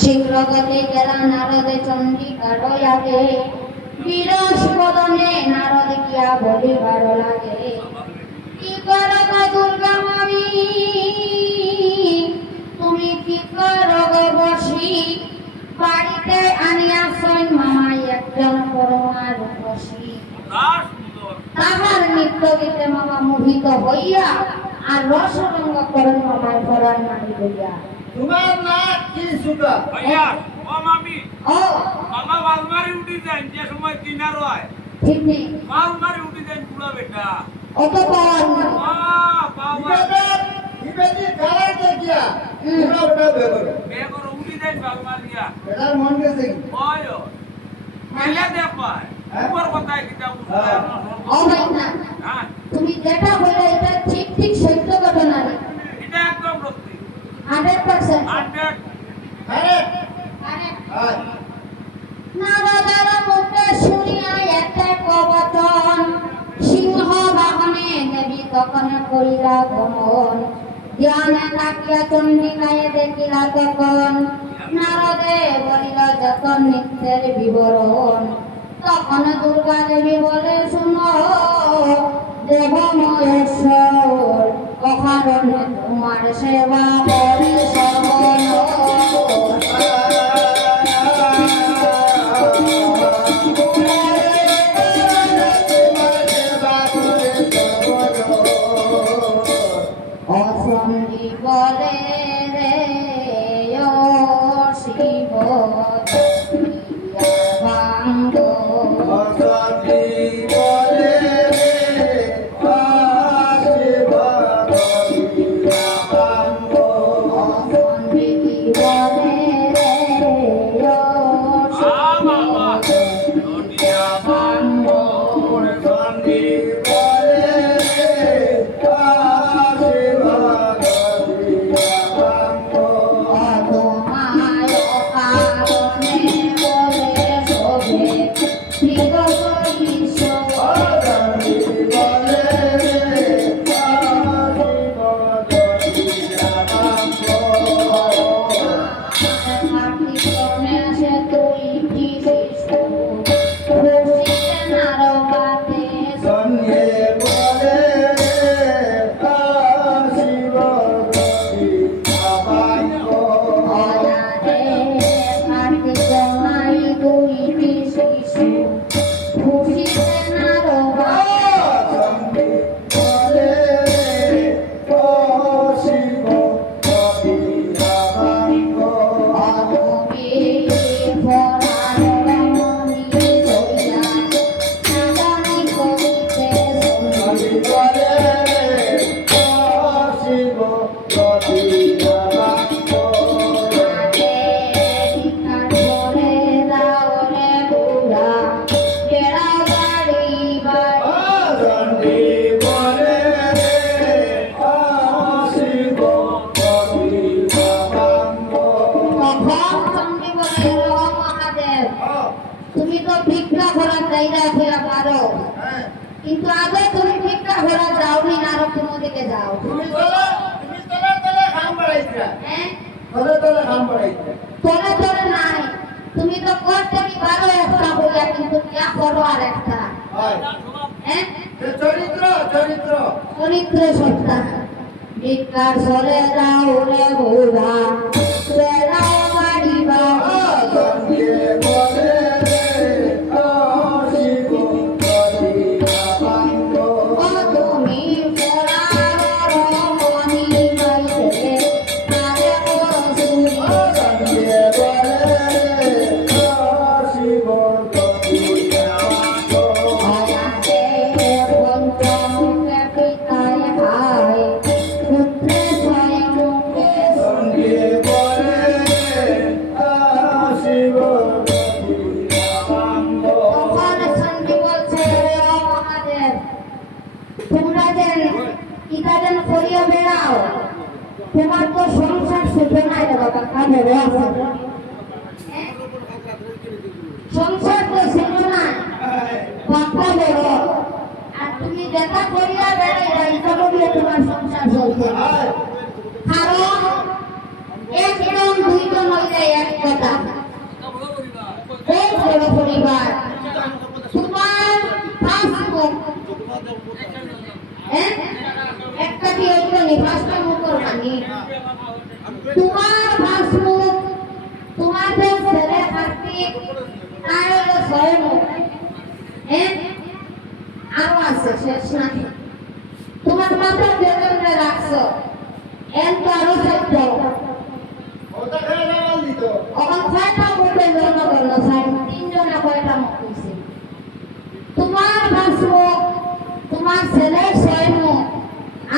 শীঘ্রগতি গেলা নারদে চন্ডিকার আগে বিরস বদনে নারদ গিয়া বলিবার লাগে। কি করো দুর্গা মামি? তুমি কি করো গো বসি? বাড়িতে আনিয়া সৈন মামাই একজন পরমা রূপসী তাহার নৃত্য গীতে মামা মোহিত হইয়া আর রসরঙ্গ করেন মামায় পরাণ মানি লইয়া। তোমার না কি সুগা ভাইয়া ও মামি। ও মামা বালমারি উঠি যান যে সময় কিনার হয়। ঠিক নেই বালমারি উঠি যান পুরা বেটা। অত পাওয়ার না বাবা। ইবেদে ইবেদে কালার দেখিয়া পুরা ওটা বেগর বেগর উঠি যান বালমারিয়া এটার মন গেছে কি? ওই মেলে দে পায় উপর কথায় কিটা ও না। হ্যাঁ। তুমি যেটা তখন করিলা গমন, ধ্যানে তাকিয়া চন্ডিকায় দেখিলা তখন, নারদে বলিল যত নিত্যের বিবরণ, তখন দুর্গা দেবী বলে, শুনো দেব মহেশ্বর অকারণে তোমার সেবা করি সর্বন ভিক্ষা ঘোরা চাইরা ফেরা পারো। কিন্তু আগে তুমি ভিক্ষা ঘোরা যাওনি আরও কোনো দিকে যাও। তুমি তোলা তুমি তোলা তোলা খাম বাড়াইছিলা হ্যাঁ? তোলা তোলা খাম নাই। তুমি তো করতে কি পারো একটা বইয়া কিন্তু ইয়া করো আর একটা। হ্যাঁ। চরিত্র চরিত্র। চরিত্র সত্তা। ভিক্ষার সরে যাও রে বুড়া দাও তোমার তো সংসার সুখে নাই রে বাবা কাজে রয়েছে সংসার তো ছিল না বাপা বড়। আর তুমি দেখা করিয়া বেড়াই রাইতা করিয়া তোমার সংসার চলছে। কারণ একদম দুইজন হইলে এক কথা। পরিবার। তোমার এই ভাষটা মুখর ভাঙি তোমার ভাষ মুখ তোমাদের ছেলে কার্তিক তার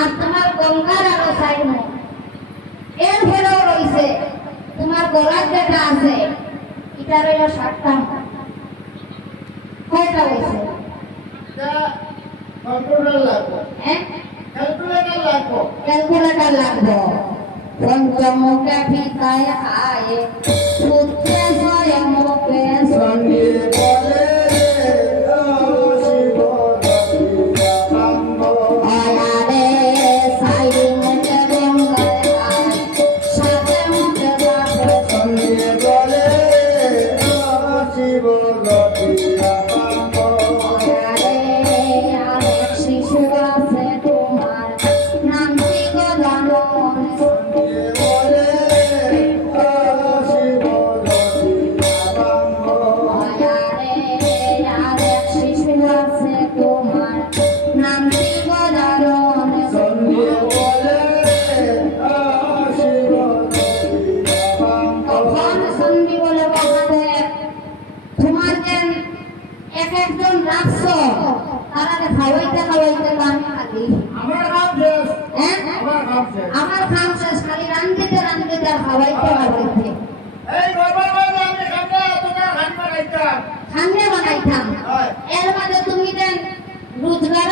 তোমার টঙ্কার আরও চাই নাই। এর ফেরেও রইছে তোমার গলার যেটা আছে। এটা রইল সাতটা কয়টা রয়েছে ক্যালকুলেটার লাগবো। পঞ্চমুখে ফিতায় আয়ে সূত্রে হাওয়াইতে বাড়িতে এই গরবার বাজে আমি খামনে তোমার এর মানে তুমি দেন রোজগার